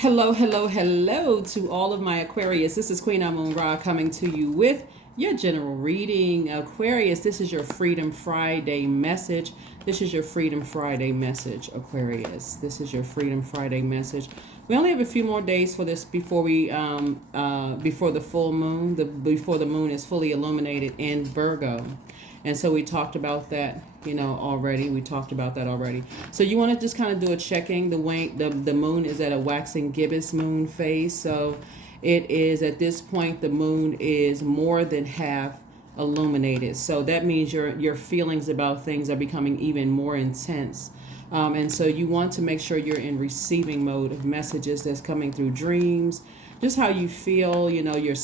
Hello, hello, hello to all of my Aquarius. This is Queen Amun Ra coming to you with your general reading. Aquarius, this is your Freedom Friday message. This is your Freedom Friday message, Aquarius. This is your Freedom Friday message. We only have a few more days for this before before the full moon, before the moon is fully illuminated in Virgo. And so we talked about that, already. We talked about that already. So you want to just kind of do a checking. The moon is at a waxing gibbous moon phase. So it is at this point the moon is more than half illuminated. So that means your feelings about things are becoming even more intense. And so you want to make sure you're in receiving mode of messages that's coming through dreams, just how you feel, your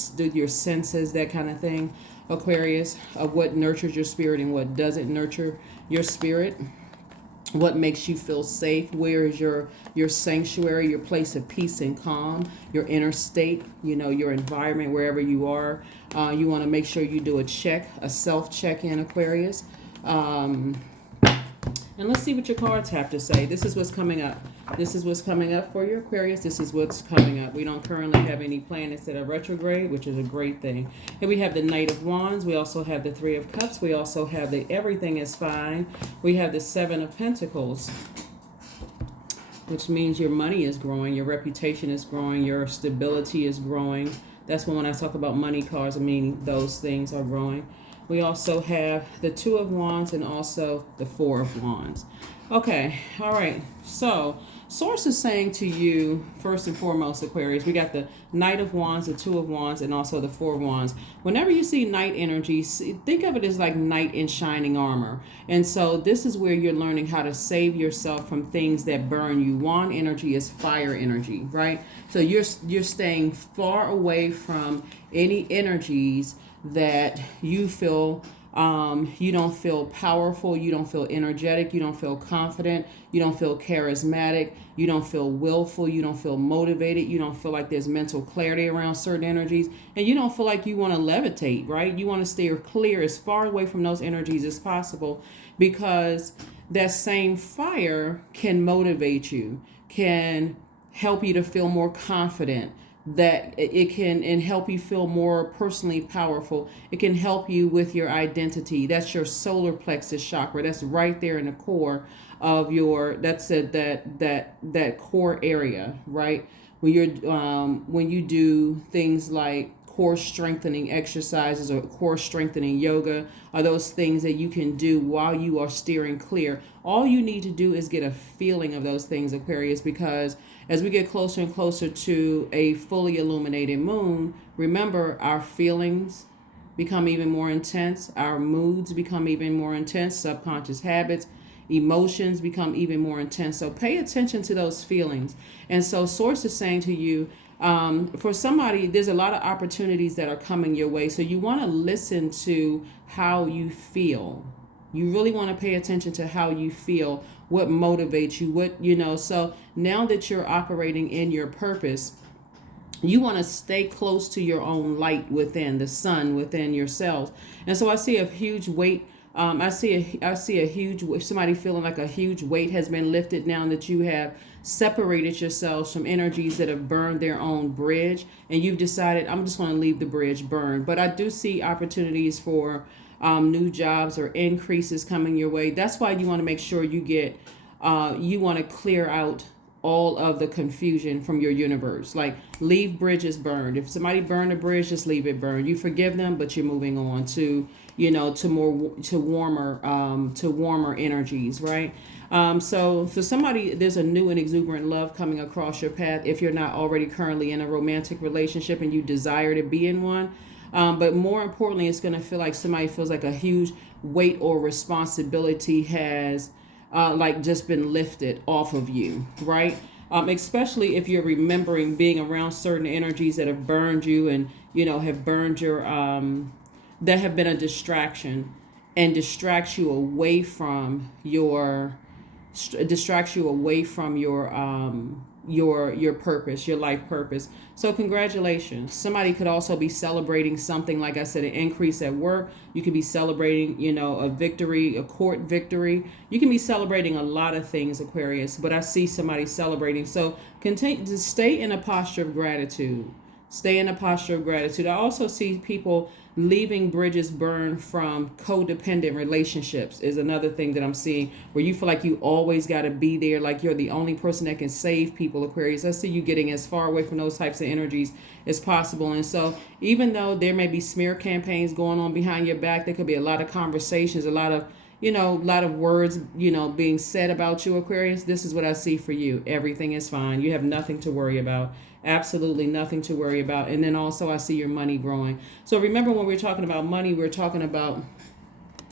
senses, that kind of thing. Aquarius, of what nurtures your spirit and what doesn't nurture your spirit. What makes you feel safe? Where is your sanctuary, your place of peace and calm, your inner state, your environment, wherever you are. You want to make sure you do a self check in, Aquarius. And let's see what your cards have to say. This is what's coming up. This is what's coming up for your Aquarius. This is what's coming up. We don't currently have any planets that are retrograde, which is a great thing. And we have the Knight of Wands. We also have the Three of Cups. We also have the Everything is Fine. We have the Seven of Pentacles, which means your money is growing, your reputation is growing, your stability is growing. That's when I talk about money cards, I mean those things are growing. We also have the Two of Wands and also the Four of Wands. Okay, all right. So, Source is saying to you, first and foremost, Aquarius, we got the Knight of Wands, the Two of Wands, and also the Four of Wands. Whenever you see Knight energy, think of it as like knight in shining armor. And so this is where you're learning how to save yourself from things that burn you. Wand energy is fire energy, right? So you're staying far away from any energies that you feel you don't feel powerful, you don't feel energetic, you don't feel confident, you don't feel charismatic, you don't feel willful, you don't feel motivated, you don't feel like there's mental clarity around certain energies, and you don't feel like you want to levitate, right? You want to steer clear as far away from those energies as possible, because that same fire can motivate you, can help you to feel more confident, that it can and help you feel more personally powerful. It can help you with your identity. That's your solar plexus chakra. That's right there in the core of your, that's that core area, right? When you do things like core strengthening exercises or core strengthening yoga, are those things that you can do while you are steering clear. All you need to do is get a feeling of those things, Aquarius, because as we get closer and closer to a fully illuminated moon, remember, our feelings become even more intense, our moods become even more intense, subconscious habits, emotions become even more intense. So pay attention to those feelings. And so Source is saying to you, for somebody, there's a lot of opportunities that are coming your way. So you want to listen to how you feel. You really want to pay attention to how you feel, what motivates you, so now that you're operating in your purpose, you want to stay close to your own light within, the sun within yourselves. And so I see a huge weight. I see a huge, somebody feeling like a huge weight has been lifted now that you have separated yourselves from energies that have burned their own bridge, and you've decided, I'm just going to leave the bridge burned. But I do see opportunities for new jobs or increases coming your way. That's why you want to make sure you want to clear out all of the confusion from your universe. Like, leave bridges burned. If somebody burned a bridge, just leave it burned. You forgive them, but you're moving on to warmer energies, right? So for somebody, there's a new and exuberant love coming across your path if you're not already currently in a romantic relationship and you desire to be in one. But more importantly, it's going to feel like somebody feels like a huge weight or responsibility has just been lifted off of you, right? Especially if you're remembering being around certain energies that have burned you and, have burned your, that have been a distraction and distract you away from your your purpose, your life purpose. So congratulations. Somebody could also be celebrating something, like I said, an increase at work. You could be celebrating, a victory, a court victory. You can be celebrating a lot of things, Aquarius, but I see somebody celebrating. So continue to stay in a posture of gratitude. Stay in a posture of gratitude. I also see people leaving bridges burned from codependent relationships is another thing that I'm seeing, where you feel like you always got to be there, like you're the only person that can save people, Aquarius. I see you getting as far away from those types of energies as possible. And so even though there may be smear campaigns going on behind your back, there could be a lot of conversations, a lot of words, being said about you, Aquarius. This is what I see for you. Everything is fine. You have nothing to worry about. Absolutely nothing to worry about. And then also I see your money growing. So remember, when we're talking about money, we're talking about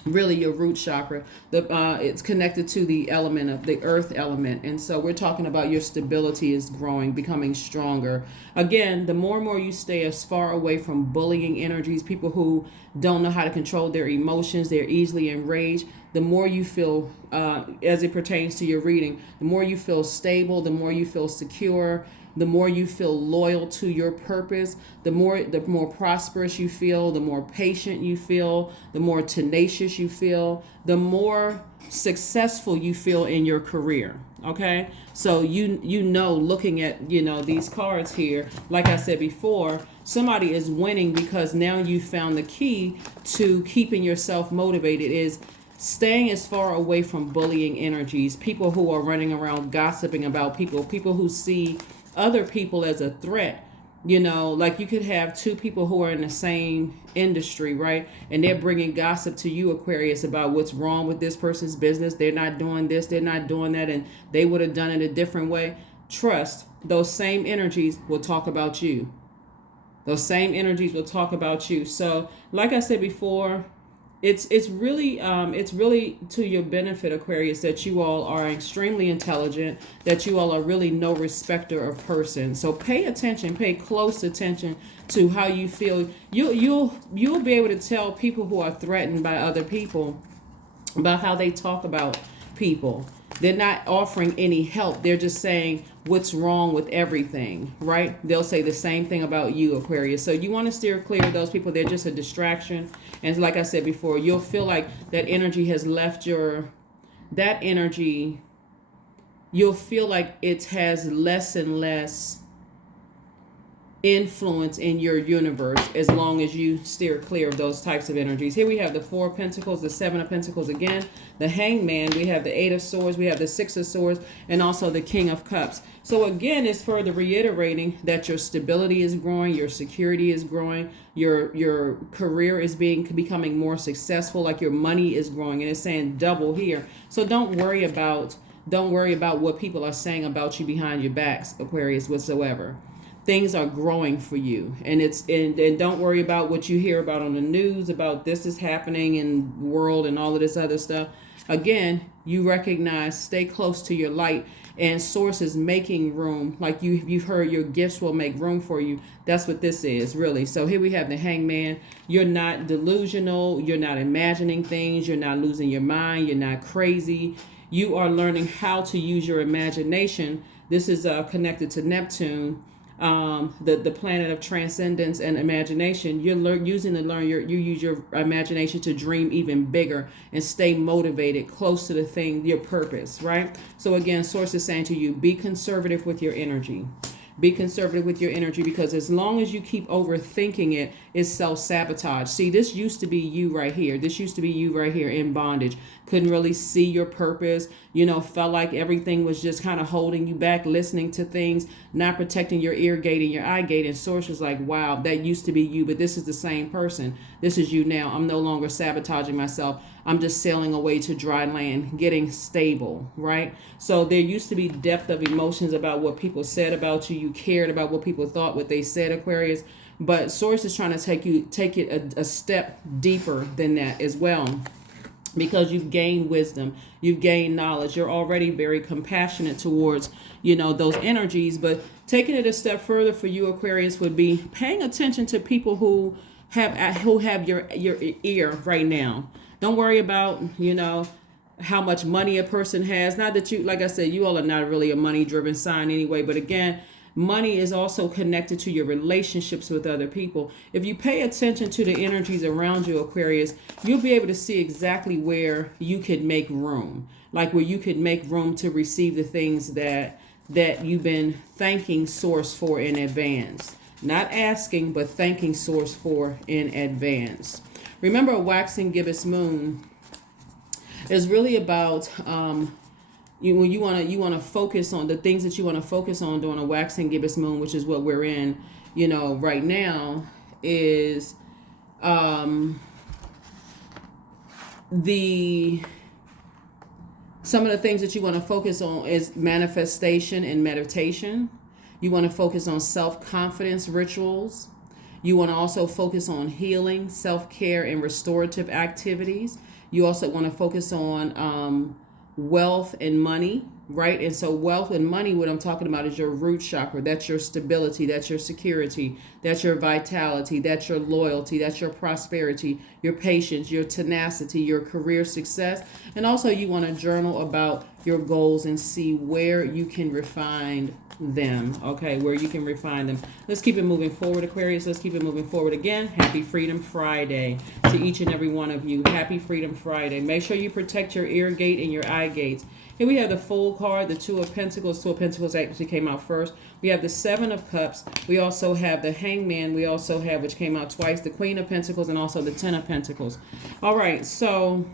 really your root chakra. It's connected to the element of the earth element. And so we're talking about your stability is growing, becoming stronger. Again, the more and more you stay as far away from bullying energies, people who don't know how to control their emotions, they're easily enraged, the more you feel, as it pertains to your reading, the more you feel stable, the more you feel secure, the more you feel loyal to your purpose, the more prosperous you feel, the more patient you feel, the more tenacious you feel, the more successful you feel in your career. Okay, so looking at these cards here, like I said before, somebody is winning because now you found the key to keeping yourself motivated is staying as far away from bullying energies, people who are running around gossiping about people who see other people as a threat. Like you could have two people who are in the same industry, right? And they're bringing gossip to you, Aquarius, about what's wrong with this person's business. They're not doing this, they're not doing that, and they would have done it a different way. Trust, those same energies will talk about you. Those same energies will talk about you. So, like I said before, it's really to your benefit, Aquarius, that you all are extremely intelligent, that you all are really no respecter of person. So pay attention, pay close attention to how you feel. You'll be able to tell people who are threatened by other people about how they talk about people. They're not offering any help. They're just saying what's wrong with everything, right? They'll say the same thing about you, Aquarius. So you want to steer clear of those people. They're just a distraction. And like I said before, you'll feel like that energy has left that energy, you'll feel like it has less and less influence in your universe as long as you steer clear of those types of energies. Here we have the Four of Pentacles, the Seven of Pentacles again, the Hangman, we have the Eight of Swords, we have the Six of Swords, and also the King of Cups. So again, it's further reiterating that your stability is growing, your security is growing, your career is becoming more successful, like your money is growing, and it's saying double here. So don't worry about what people are saying about you behind your backs, Aquarius, whatsoever. Things are growing for you, and don't worry about what you hear about on the news about this is happening in the world and all of this other stuff. Again, you recognize, stay close to your light, and source is making room. Like you've heard, your gifts will make room for you. That's what this is, really. So here we have the Hangman. You're not delusional. You're not imagining things. You're not losing your mind. You're not crazy. You are learning how to use your imagination. This is connected to Neptune, the planet of transcendence and imagination. You use your imagination to dream even bigger and stay motivated, close to the thing, your purpose, right? So again, source is saying to you, be conservative with your energy. Be conservative with your energy, because as long as you keep overthinking it, it's self-sabotage. See, this used to be you right here. This used to be you right here in bondage. Couldn't really see your purpose. Felt like everything was just kind of holding you back, listening to things, not protecting your ear gate and your eye gate. And source was like, wow, that used to be you, but this is the same person. This is you now. I'm no longer sabotaging myself. I'm just sailing away to dry land, getting stable, right? So there used to be depth of emotions about what people said about you. You cared about what people thought, what they said, Aquarius. But source is trying to take it a step deeper than that as well, because you've gained wisdom, you've gained knowledge. You're already very compassionate towards, those energies. But taking it a step further for you, Aquarius, would be paying attention to people who have your ear right now. Don't worry about, how much money a person has. Not that you, like I said, you all are not really a money driven sign anyway, but again, money is also connected to your relationships with other people. If you pay attention to the energies around you, Aquarius, you'll be able to see exactly where you could make room, like where you could make room to receive the things that you've been thanking source for in advance. Not asking, but thanking source for in advance. Remember, a waxing gibbous moon is really about when you want to focus on the things that you want to focus on during a waxing gibbous moon, which is what we're in, right now, is some of the things that you want to focus on is manifestation and meditation. You want to focus on self-confidence rituals. You want to also focus on healing, self-care, and restorative activities. You also want to focus on wealth and money, right? And so wealth and money, what I'm talking about is your root chakra. That's your stability. That's your security. That's your vitality. That's your loyalty. That's your prosperity, your patience, your tenacity, your career success. And also you want to journal about your goals and see where you can refine them. Okay, where you can refine them. Let's keep it moving forward, Aquarius. Let's keep it moving forward again. Happy Freedom Friday to each and every one of you. Happy Freedom Friday. Make sure you protect your ear gate and your eye gates. Here we have the Fool card, the Two of Pentacles. Two of Pentacles actually came out first. We have the Seven of Cups. We also have the Hangman. We also have, which came out twice, the Queen of Pentacles and also the Ten of Pentacles. All right, so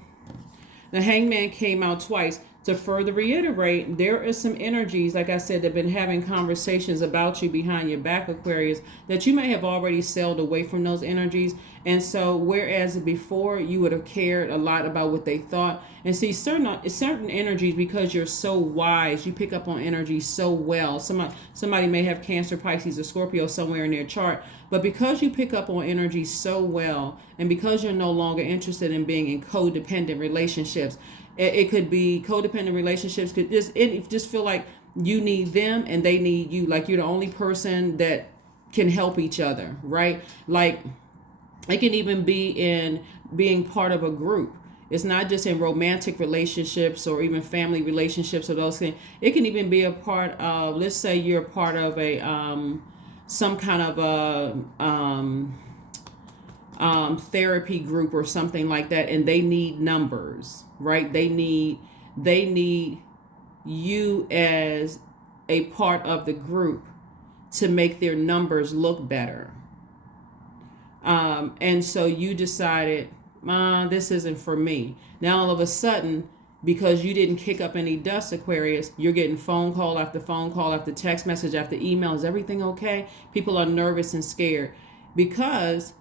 the Hangman came out twice. To further reiterate, there are some energies, like I said, that have been having conversations about you behind your back, Aquarius, that you may have already sailed away from those energies. And so whereas before you would have cared a lot about what they thought, and see certain energies, because you're so wise, you pick up on energy so well. Somebody may have Cancer, Pisces, or Scorpio somewhere in their chart, but because you pick up on energy so well, and because you're no longer interested in being in codependent relationships, it could be codependent relationships could just feel like you need them and they need you. Like you're the only person that can help each other, right? Like it can even be in being part of a group. It's not just in romantic relationships or even family relationships or those things. It can even be a part of, let's say you're a part of a some kind of a therapy group or something like that, and they need numbers, right? They need you as a part of the group to make their numbers look better. And so you decided, this isn't for me. Now all of a sudden, because you didn't kick up any dust, Aquarius, you're getting phone call after phone call after text message after email. Is everything okay? People are nervous and scared because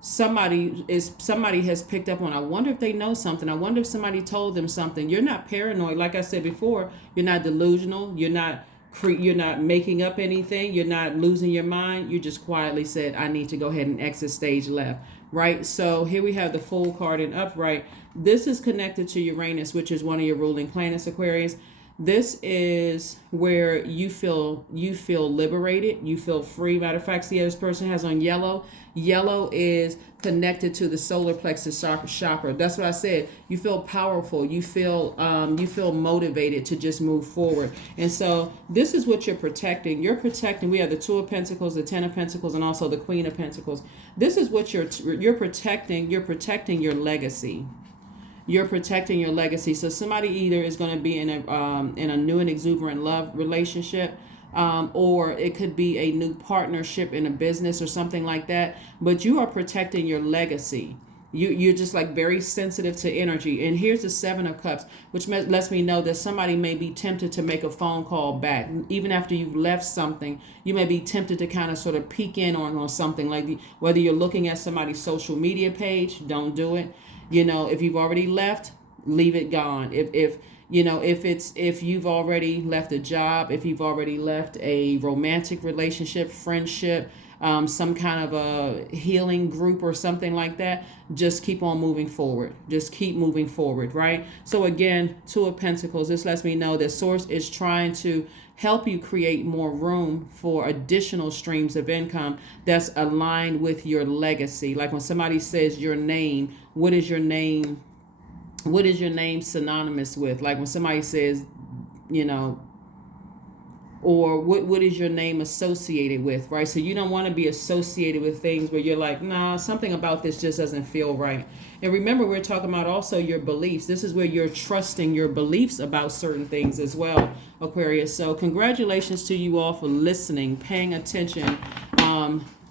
somebody has picked up on, I wonder if they know something. I wonder if somebody told them something. You're not paranoid. Like I said before, you're not delusional. You're not making up anything. You're not losing your mind. You just quietly said, I need to go ahead and exit stage left, right? So here we have the Fool card in upright. This is connected to Uranus, which is one of your ruling planets, Aquarius. This is where you feel liberated. You feel free. Matter of fact, see, this person has on yellow. Yellow is connected to the solar plexus chakra. That's what I said. You feel powerful. You feel motivated to just move forward. And so this is what you're protecting. You're protecting. We have the Two of Pentacles, the Ten of Pentacles, and also the Queen of Pentacles. This is what you're protecting. You're protecting your legacy. You're protecting your legacy. So somebody either is going to be in a new and exuberant love relationship, or it could be a new partnership in a business or something like that. But you are protecting your legacy. You're just like very sensitive to energy. And here's the Seven of Cups, which lets me know that somebody may be tempted to make a phone call back. Even after you've left something, you may be tempted to kind of sort of peek in on something, like whether you're looking at somebody's social media page, don't do it. If you've already left, leave it gone. If you've already left a job, if you've already left a romantic relationship, friendship, some kind of a healing group or something like that, just keep on moving forward. Just keep moving forward, right? So again, Two of Pentacles, this lets me know that Source is trying to help you create more room for additional streams of income that's aligned with your legacy. Like when somebody says your name, what is your name What is your name synonymous with? Like when somebody says, you know, or what is your name associated with, right? So you don't want to be associated with things where you're like, nah, something about this just doesn't feel right. And remember, we're talking about also your beliefs. This is where you're trusting your beliefs about certain things as well, Aquarius. So congratulations to you all for listening, paying attention,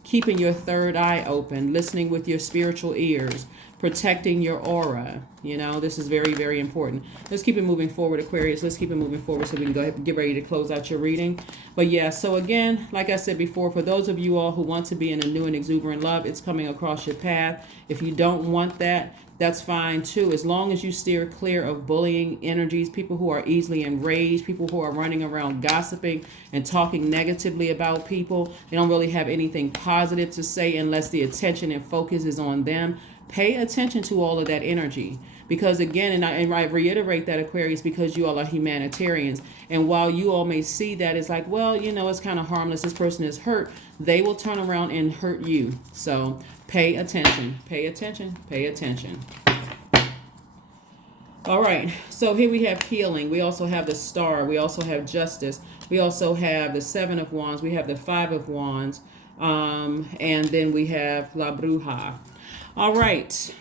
keeping your third eye open, listening with your spiritual ears, protecting your aura. You know, this is very, very important. Let's keep it moving forward, Aquarius. Let's keep it moving forward so we can go ahead and get ready to close out your reading. But yeah, so again, like I said before, for those of you all who want to be in a new and exuberant love, it's coming across your path. If you don't want that, that's fine too, as long as you steer clear of bullying energies, people who are easily enraged, people who are running around gossiping and talking negatively about people. They don't really have anything positive to say unless the attention and focus is on them. Pay attention to all of that energy. Because again, and I reiterate that, Aquarius, because you all are humanitarians. And while you all may see that it's like, well, you know, it's kind of harmless, this person is hurt, they will turn around and hurt you. So pay attention, pay attention, pay attention. All right, so here we have healing. We also have the Star. We also have justice. We also have the Seven of Wands. We have the Five of Wands. And then we have La Bruja. All right.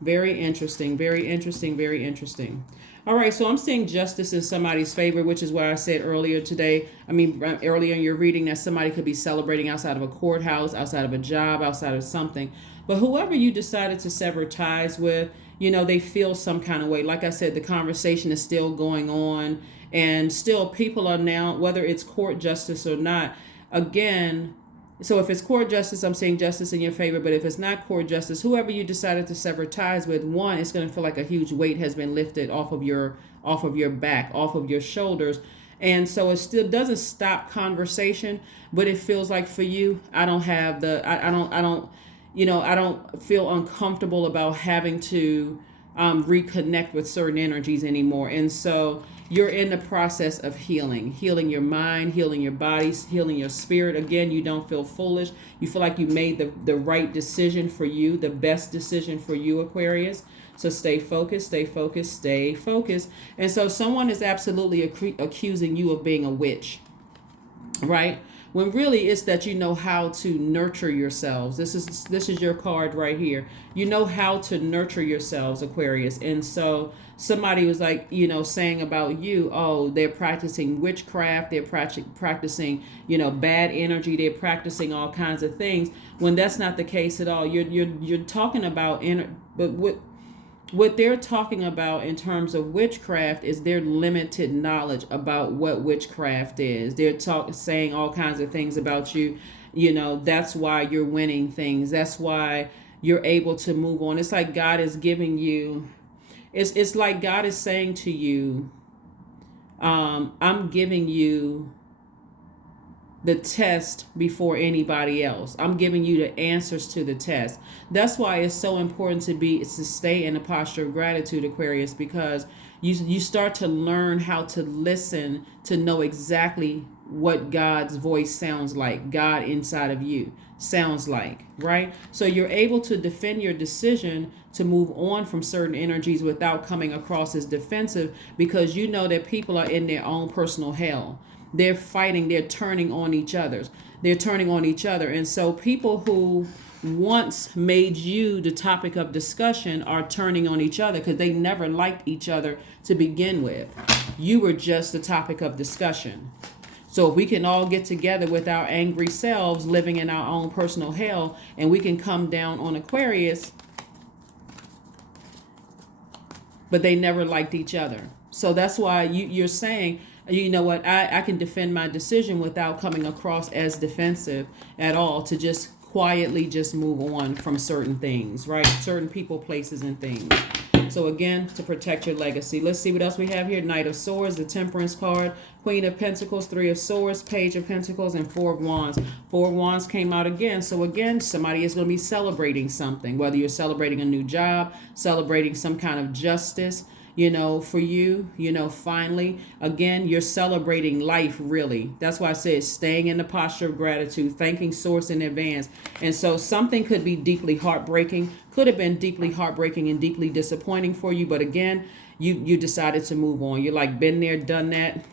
Very interesting, very interesting, very interesting. All right, so I'm seeing justice in somebody's favor, which is why I said earlier earlier in your reading, that somebody could be celebrating outside of a courthouse, outside of a job, outside of something. But whoever you decided to sever ties with, you know, they feel some kind of way. Like I said, the conversation is still going on, and still people are now, whether it's court justice or not, again, so if it's court justice, I'm saying justice in your favor. But if it's not court justice, whoever you decided to sever ties with, one, it's going to feel like a huge weight has been lifted off of your back, off of your shoulders. And so it still doesn't stop conversation, but it feels like for you, I don't feel uncomfortable about having to reconnect with certain energies anymore. And so you're in the process of healing your mind, healing your body, healing your spirit. Again, you don't feel foolish. You feel like you made the right decision for you, the best decision for you, Aquarius. So stay focused, stay focused, stay focused. And so someone is absolutely accusing you of being a witch, right? When really it's that you know how to nurture yourselves. This is your card right here. You know how to nurture yourselves, Aquarius. And so somebody was like, you know, saying about you, oh, they're practicing witchcraft, they're practicing, you know, bad energy, they're practicing all kinds of things, when that's not the case at all. You're talking about but what they're talking about in terms of witchcraft is their limited knowledge about what witchcraft is. They're saying all kinds of things about you. You know, that's why you're winning things. That's why you're able to move on. It's like God is giving you, it's like God is saying to you, I'm giving you the test before anybody else. I'm giving you the answers to the test. That's why it's so important to stay in a posture of gratitude, Aquarius, because you start to learn how to listen, to know exactly what God's voice sounds like, God inside of you sounds like, right? So you're able to defend your decision to move on from certain energies without coming across as defensive, because you know that people are in their own personal hell. They're fighting, they're turning on each other. And so people who once made you the topic of discussion are turning on each other because they never liked each other to begin with. You were just the topic of discussion. So if we can all get together with our angry selves living in our own personal hell, and we can come down on Aquarius, but they never liked each other. So that's why you're saying, you know what, I can defend my decision without coming across as defensive at all, to just quietly just move on from certain things, right? Certain people, places, and things. So again, to protect your legacy. Let's see what else we have here. Knight of Swords, the Temperance card, Queen of Pentacles, Three of Swords, Page of Pentacles, and Four of Wands. Four of Wands came out again. So again, somebody is going to be celebrating something, whether you're celebrating a new job, celebrating some kind of justice. for you, finally, again, you're celebrating life, really. That's why I said staying in the posture of gratitude, thanking source in advance. And so something could be deeply heartbreaking, could have been deeply heartbreaking and deeply disappointing for you. But again, you decided to move on. You're like, been there, done that,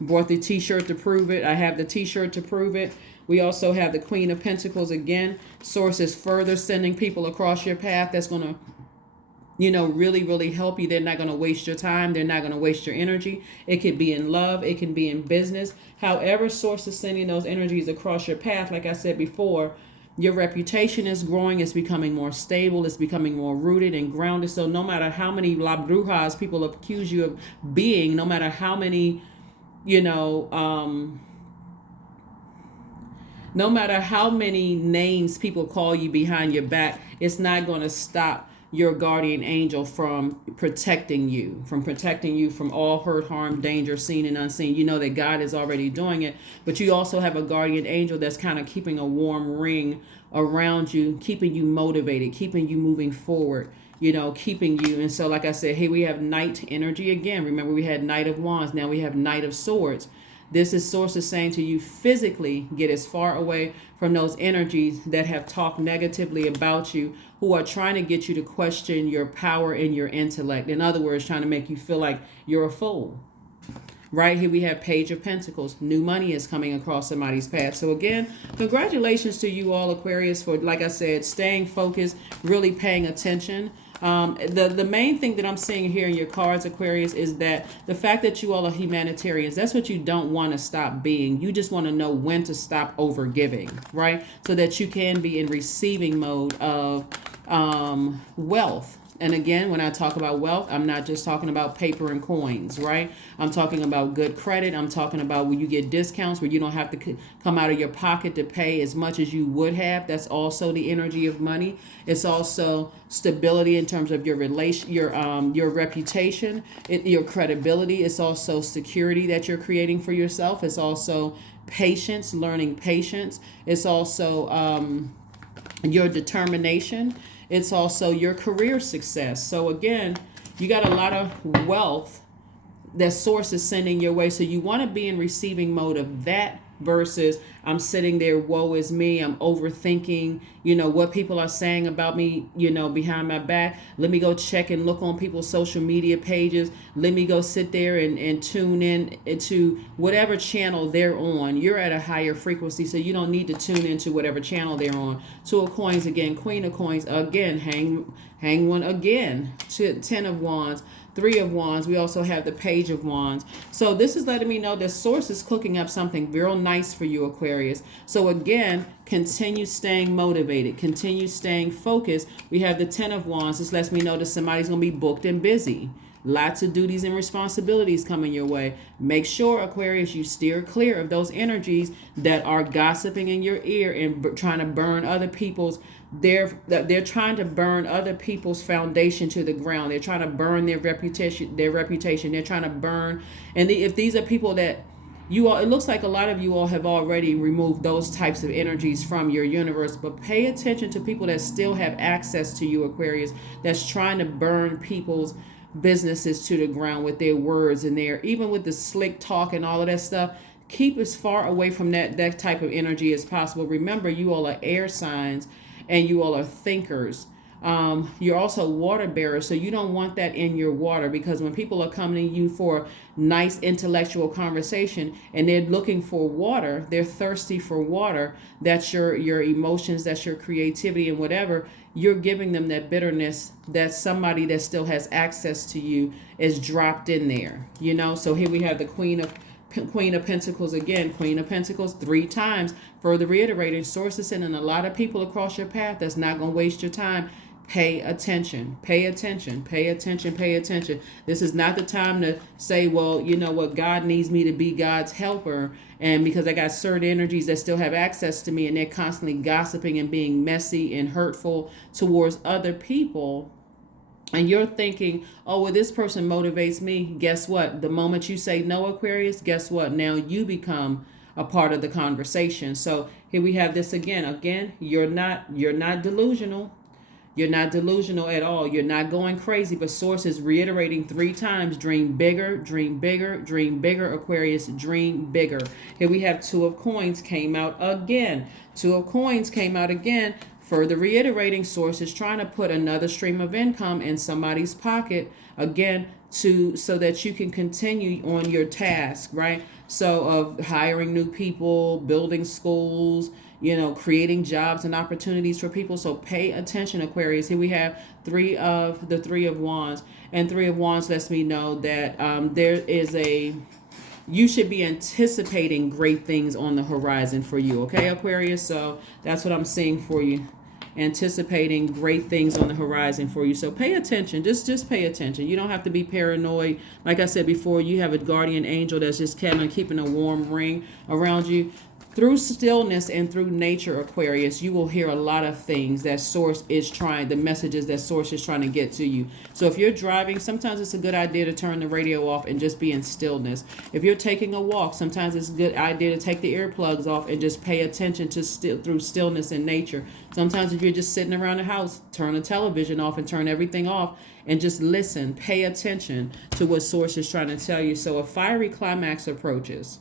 brought the t-shirt to prove it. I have the t-shirt to prove it. We also have the Queen of Pentacles again. Source is further sending people across your path that's going to really, really help you. They're not going to waste your time. They're not going to waste your energy. It could be in love. It can be in business. However, source is sending those energies across your path. Like I said before, your reputation is growing. It's becoming more stable. It's becoming more rooted and grounded. So no matter how many la brujas people accuse you of being, no matter how many, no matter how many names people call you behind your back, it's not going to stop your guardian angel from protecting you from all hurt, harm, danger, seen and unseen. You know that God is already doing it, but you also have a guardian angel that's kind of keeping a warm ring around you, keeping you motivated, keeping you moving forward, keeping you. And so, like I said, here we have Knight energy again. Remember, we had Knight of Wands. Now we have Knight of Swords. This is source is saying to you, physically get as far away from those energies that have talked negatively about you, who are trying to get you to question your power and your intellect. In other words, trying to make you feel like you're a fool. Right here we have Page of Pentacles. New money is coming across somebody's path. So again, congratulations to you all, Aquarius, for, like I said, staying focused, really paying attention. The main thing that I'm seeing here in your cards, Aquarius, is that the fact that you all are humanitarians, that's what you don't want to stop being. You just want to know when to stop over giving, right? So that you can be in receiving mode of wealth. And again, when I talk about wealth, I'm not just talking about paper and coins, right? I'm talking about good credit. I'm talking about when you get discounts where you don't have to come out of your pocket to pay as much as you would have. That's also the energy of money. It's also stability in terms of your relation, your reputation, your credibility. It's also security that you're creating for yourself. It's also patience, learning patience. It's also your determination. It's also your career success. So again, you got a lot of wealth that source is sending your way. So you want to be in receiving mode of that versus I'm sitting there, woe is me, I'm overthinking, what people are saying about me, behind my back. Let me go check and look on people's social media pages. Let me go sit there and tune in into whatever channel they're on. You're at a higher frequency, so you don't need to tune into whatever channel they're on. Two of Coins again, Queen of Coins again, hang one again, 10 of Wands, 3 of Wands. We also have the Page of Wands. So this is letting me know that source is cooking up something real nice for you, Aquarius. So again, continue staying motivated, continue staying focused. We have the 10 of Wands. This lets me know that somebody's going to be booked and busy. Lots of duties and responsibilities coming your way. Make sure, Aquarius, you steer clear of those energies that are gossiping in your ear and trying to burn other people's. They're trying to burn other people's foundation to the ground. They're trying to burn their reputation. They're trying to burn. And if these are people that you all, it looks like a lot of you all have already removed those types of energies from your universe, but pay attention to people that still have access to you, Aquarius, that's trying to burn people's businesses to the ground with their words and even with the slick talk and all of that stuff. Keep as far away from that type of energy as possible. Remember, you all are air signs and you all are thinkers. You're also water bearers, so you don't want that in your water, because when people are coming to you for nice intellectual conversation and they're looking for water, they're thirsty for water, that's your emotions, that's your creativity and whatever, you're giving them that bitterness that somebody that still has access to you is dropped in there, So here we have the Queen of Pentacles again, Queen of Pentacles 3 times, further reiterating, source is sending a lot of people across your path that's not going to waste your time. Pay attention, pay attention, pay attention, pay attention. This is not the time to say, well, you know what, God needs me to be God's helper. And because I got certain energies that still have access to me and they're constantly gossiping and being messy and hurtful towards other people. And you're thinking, oh, well, this person motivates me. Guess what? The moment you say no, Aquarius, guess what? Now you become a part of the conversation. So here we have this again. Again, you're not delusional. You're not delusional at all. You're not going crazy, but Source is reiterating 3 times: dream bigger, dream bigger, dream bigger, Aquarius, dream bigger. Here we have Two of Coins came out again. Two of Coins came out again. Further reiterating, Source is trying to put another stream of income in somebody's pocket again, so that you can continue on your task, right? So of hiring new people, building schools, creating jobs and opportunities for people. So pay attention, Aquarius. Here we have Three of Wands, and Three of Wands lets me know that you should be anticipating great things on the horizon for you, okay, Aquarius? So that's what I'm seeing for you. Anticipating great things on the horizon for you. So pay attention. Just pay attention. You don't have to be paranoid. Like I said before, you have a guardian angel that's just kind of keeping a warm ring around you. Through stillness and through nature, Aquarius, you will hear a lot of things that the messages that Source is trying to get to you. So if you're driving, sometimes it's a good idea to turn the radio off and just be in stillness. If you're taking a walk, sometimes it's a good idea to take the earplugs off and just pay attention to through stillness and nature. Sometimes if you're just sitting around the house, turn the television off and turn everything off and just listen. Pay attention to what Source is trying to tell you. So a fiery climax approaches.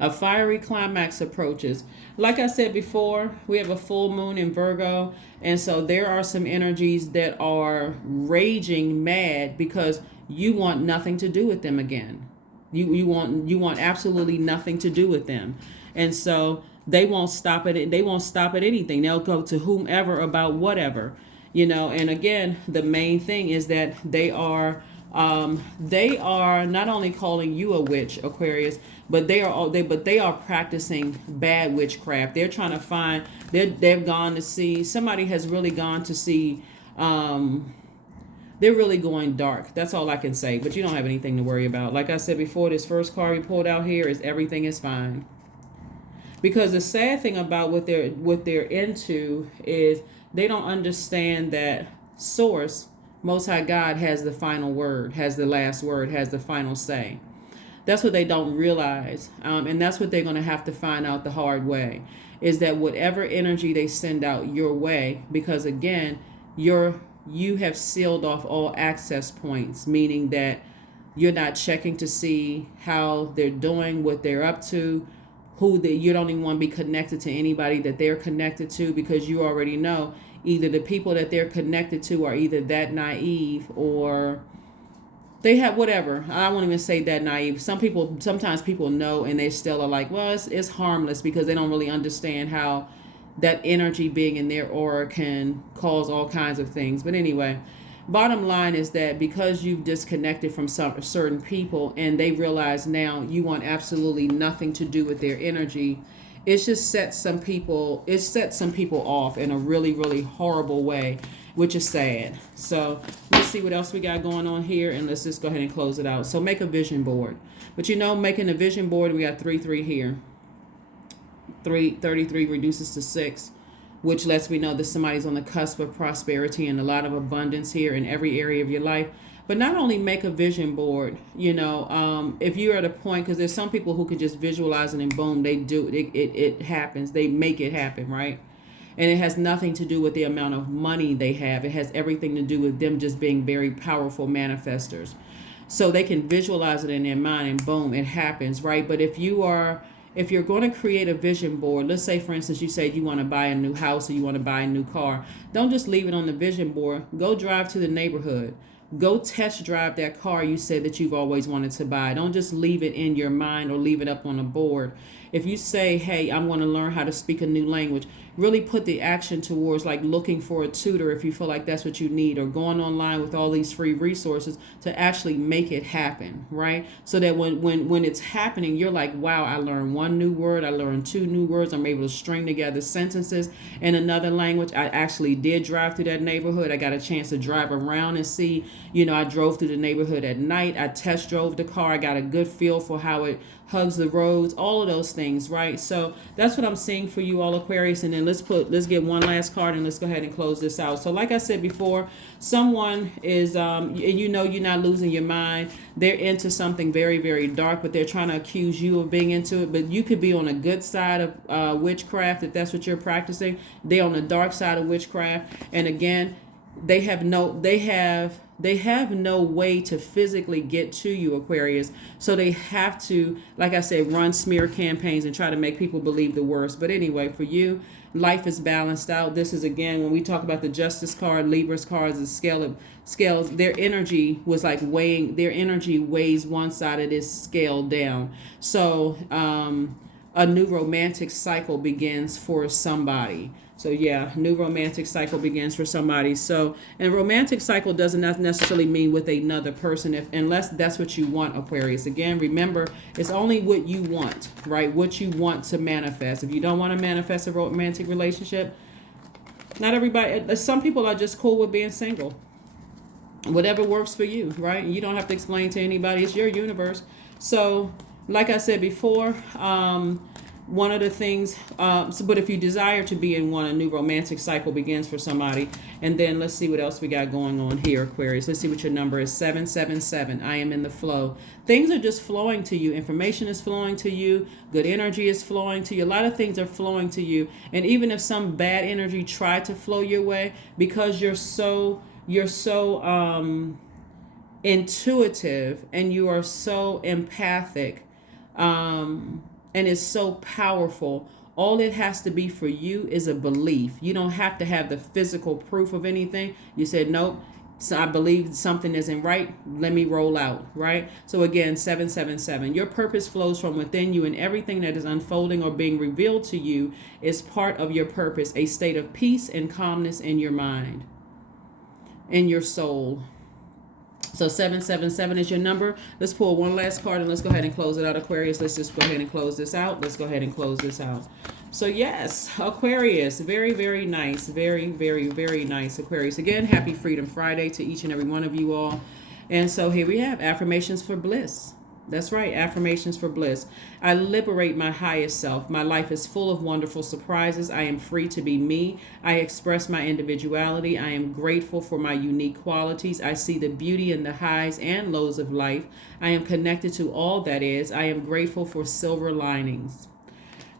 A fiery climax approaches. Like I said before, we have a full moon in Virgo, and so there are some energies that are raging mad because you want nothing to do with them again. You want absolutely nothing to do with them, and so they won't stop at it. They won't stop at anything. They'll go to whomever about whatever, And again, the main thing is that they are not only calling you a witch, Aquarius, but they are practicing bad witchcraft. They're trying to find. They've gone to see. Somebody has really gone to see. They're really going dark. That's all I can say. But you don't have anything to worry about. Like I said before, this first card we pulled out here is everything is fine. Because the sad thing about what they're into is they don't understand that Source, Most High God, has the final word, has the last word, has the final say. That's what they don't realize. And that's what they're going to have to find out the hard way, is that whatever energy they send out your way, because again, you have sealed off all access points, meaning that you're not checking to see how they're doing, what they're up to, you don't even want to be connected to anybody that they're connected to, because you already know either the people that they're connected to are either that naive or they have whatever. I won't even say that naive. Sometimes people know and they still are like, well, it's harmless, because they don't really understand how that energy being in their aura can cause all kinds of things. But anyway, bottom line is that because you've disconnected from certain people and they realize now you want absolutely nothing to do with their energy, it's just set some people off in a really, really horrible way, which is sad. So let's see what else we got going on here, and let's just go ahead and close it out. So make a vision board. But making a vision board, we got 3 here. 33 reduces to 6, which lets me know that somebody's on the cusp of prosperity and a lot of abundance here in every area of your life. But not only make a vision board, if you're at a point, because there's some people who can just visualize it and boom, they do it. It happens. They make it happen, right? And it has nothing to do with the amount of money they have. It has everything to do with them just being very powerful manifestors. So they can visualize it in their mind and boom, it happens, right? But if you're going to create a vision board, let's say, for instance, you said you want to buy a new house or you want to buy a new car. Don't just leave it on the vision board. Go drive to the neighborhood. Go test drive that car you said that you've always wanted to buy. Don't just leave it in your mind or leave it up on a board. If you say, hey, I'm going to learn how to speak a new language, really put the action towards like looking for a tutor if you feel like that's what you need, or going online with all these free resources to actually make it happen, right? So that when it's happening, you're like, wow, I learned 1 new word, I learned 2 new words, I'm able to string together sentences in another language. I actually did drive through that neighborhood. I got a chance to drive around and see, I drove through the neighborhood at night. I test drove the car. I got a good feel for how it hugs the roads, all of those things, right? So that's what I'm seeing for you all, Aquarius. And then And let's get one last card and let's go ahead and close this out. So like I said before, someone is, and you know you're not losing your mind. They're into something very, very dark, but they're trying to accuse you of being into it. But you could be on a good side of witchcraft if that's what you're practicing. They're on the dark side of witchcraft. And again, they have no way to physically get to you, Aquarius. So they have to, like I said, run smear campaigns and try to make people believe the worst. But anyway, for you, life is balanced out. This is, again, when we talk about the Justice card, Libra's cards, the scales, their energy was like weighing, their energy weighs one side of this scale down. So a new romantic cycle begins for somebody. So yeah, new romantic cycle begins for somebody. So, and romantic cycle doesn't necessarily mean with another person, unless that's what you want, Aquarius. Again, remember, it's only what you want, right? What you want to manifest. If you don't want to manifest a romantic relationship, not everybody, some people are just cool with being single. Whatever works for you, right? You don't have to explain to anybody. It's your universe. So, like I said before, one of the things, but if you desire to be in one, a new romantic cycle begins for somebody. And then let's see what else we got going on here, Aquarius. Let's see what your number is. 777. I am in the flow. Things are just flowing to you. Information is flowing to you. Good energy is flowing to you. A lot of things are flowing to you. And even if some bad energy tried to flow your way, because you're so intuitive and you are so empathic, and it's so powerful. All it has to be for you is a belief. You don't have to have the physical proof of anything. You said, nope, so I believe something isn't right. Let me roll out, right? So again, 777. Your purpose flows from within you, and everything that is unfolding or being revealed to you is part of your purpose, a state of peace and calmness in your mind, in your soul. So 777 is your number. Let's pull one last card and let's go ahead and close it out, Aquarius. Let's just go ahead and close this out. Let's go ahead and close this out. So yes, Aquarius, very, very nice. Very, very, very nice, Aquarius. Again, happy Freedom Friday to each and every one of you all. And so here we have affirmations for bliss. That's right, affirmations for bliss. I liberate my highest self. My life is full of wonderful surprises. I am free to be me. I express my individuality. I am grateful for my unique qualities. I see the beauty in the highs and lows of life. I am connected to all that is. I am grateful for silver linings.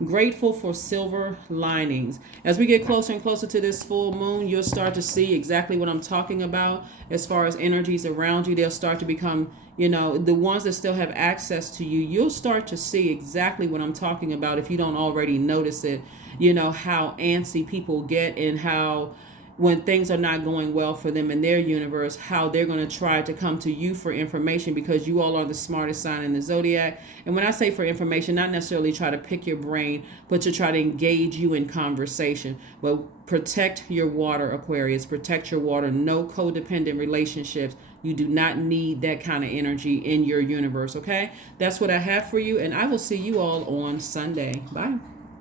Grateful for silver linings. As we get closer and closer to this full moon, you'll start to see exactly what I'm talking about as far as energies around you. They'll start to become, the ones that still have access to you, you'll start to see exactly what I'm talking about if you don't already notice it. How antsy people get, and how when things are not going well for them in their universe, how they're going to try to come to you for information, because you all are the smartest sign in the Zodiac. And when I say for information, not necessarily try to pick your brain, but to try to engage you in conversation. But protect your water, Aquarius. Protect your water. No codependent relationships. You do not need that kind of energy in your universe, okay? That's what I have for you, and I will see you all on Sunday. Bye.